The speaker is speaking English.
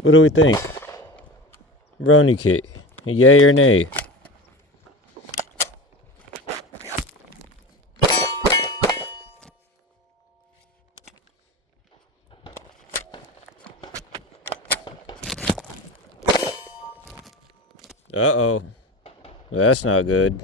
What do we think? Brony Kit, yay or nay? Uh-oh. That's not good.